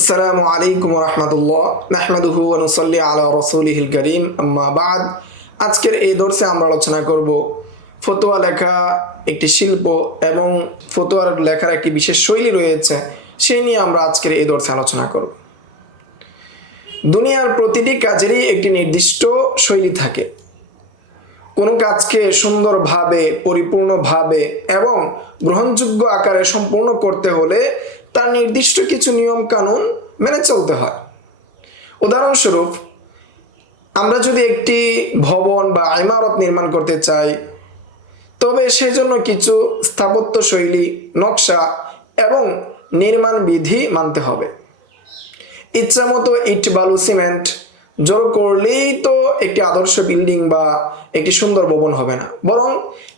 আসসালামু আলাইকুম রহমতুল্লাহ, নাহমাদুহু অনুসল্লি আলা রসুলিহিল করিম, আম্মা বাদ। আজকের এই দর্শে আমরা আলোচনা করব ফতোয়া লেখা একটি শিল্প এবং ফতোয়ার লেখার একটি বিশেষ শৈলী রয়েছে সেই নিয়ে আমরা আজকের এই দর্শে আলোচনা করব। দুনিয়ার প্রতিটি কাজেরই একটি নির্দিষ্ট শৈলী থাকে। কোনো কাজকে সুন্দরভাবে, পরিপূর্ণভাবে এবং গ্রহণযোগ্য আকারে সম্পূর্ণ করতে হলে তার নির্দিষ্ট কিছু নিয়ম কানুন মেনে চলতে হয়। উদাহরণস্বরূপ, আমরা যদি একটি ভবন বা ইমারত নির্মাণ করতে চাই, তবে সেজন্য কিছু স্থাপত্য শৈলী, নকশা এবং নির্মাণ বিধি মানতে হবে। ইচ্ছামতো ইট, বালু, সিমেন্ট জোর করলেই তো একটি আদর্শ বিল্ডিং বা একটি সুন্দর ভবন হবে না। বরং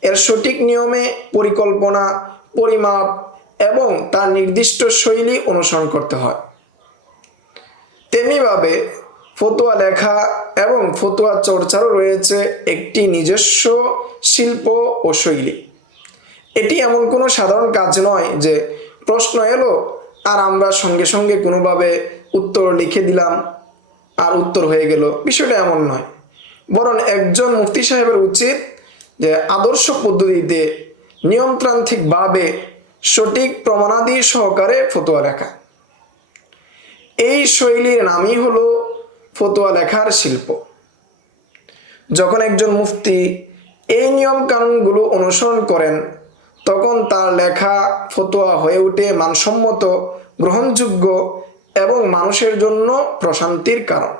এর সঠিক নিয়মে পরিকল্পনা, পরিমাপ এবং তার নির্দিষ্ট শৈলী অনুসরণ করতে হয়। তেমনিভাবে ফতোয়া লেখা এবং ফতোয়া চর্চারও রয়েছে একটি নিজস্ব শিল্প ও শৈলী। এটি এমন কোনো সাধারণ কাজ নয় যে প্রশ্ন এলো, আর আমরা সঙ্গে সঙ্গে কোনোভাবে উত্তর লিখে দিলাম আর উত্তর হয়ে গেল। বিষয়টা এমন নয়। বরং একজন মুফতি সাহেবের উচিত যে আদর্শ পদ্ধতিতে নিয়মতান্ত্রিকভাবে সঠিক প্রমাণাদি সহকারে ফতোয়া লেখা। এই শৈলীর নামই হলো ফতোয়া লেখার শিল্প। যখন একজন মুফতি এই নিয়ম কানুনগুলো অনুসরণ করেন, তখন তার লেখা ফতোয়া হয়ে ওঠে মানসম্মত, গ্রহণযোগ্য এবং মানুষের জন্য প্রশান্তির কারণ।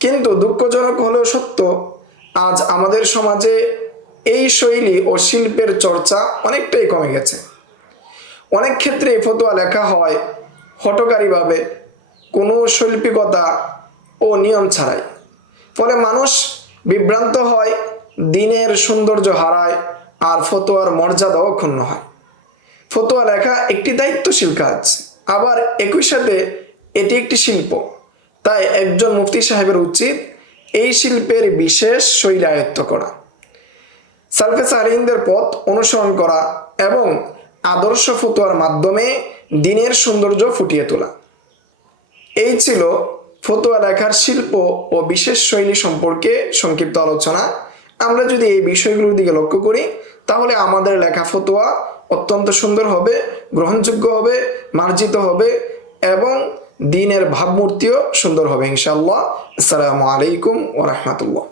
কিন্তু দুঃখজনক হলেও সত্য, আজ আমাদের সমাজে এই শৈলী ও শিল্পের চর্চা অনেকটাই কমে গেছে। অনেক ক্ষেত্রে এই ফতোয়া লেখা হয় হটকারীভাবে কোনো শৈল্পিকতা ও নিয়ম ছাড়াই। ফলে মানুষ বিভ্রান্ত হয়, দিনের সৌন্দর্য হারায় আর ফতোয়ার মর্যাদাও ক্ষুণ্ণ হয়। ফতোয়া লেখা একটি দায়িত্বশীল কাজ, আবার একই সাথে এটি একটি শিল্প। তাই একজন মুফতি সাহেবের উচিত এই শিল্পের বিশেষ শৈলী আয়ত্ত করা। সালফে সারিনদের পথ অনুসরণ করা এবং আদর্শ ফতোয়ার মাধ্যমে দিনের সৌন্দর্য ফুটিয়ে তোলা। এই ছিল ফতোয়া লেখার শিল্প ও বিশেষ শৈলী সম্পর্কে সংক্ষিপ্ত আলোচনা। আমরা যদি এই বিষয়গুলোর দিকে লক্ষ্য করি, তাহলে আমাদের লেখা ফতোয়া অত্যন্ত সুন্দর হবে, গ্রহণযোগ্য হবে, মার্জিত হবে এবং দিনের ভাবমূর্তিও সুন্দর হবে ইনশাল্লাহ আসসালামু আলাইকুম ওরহমতুল্লাহ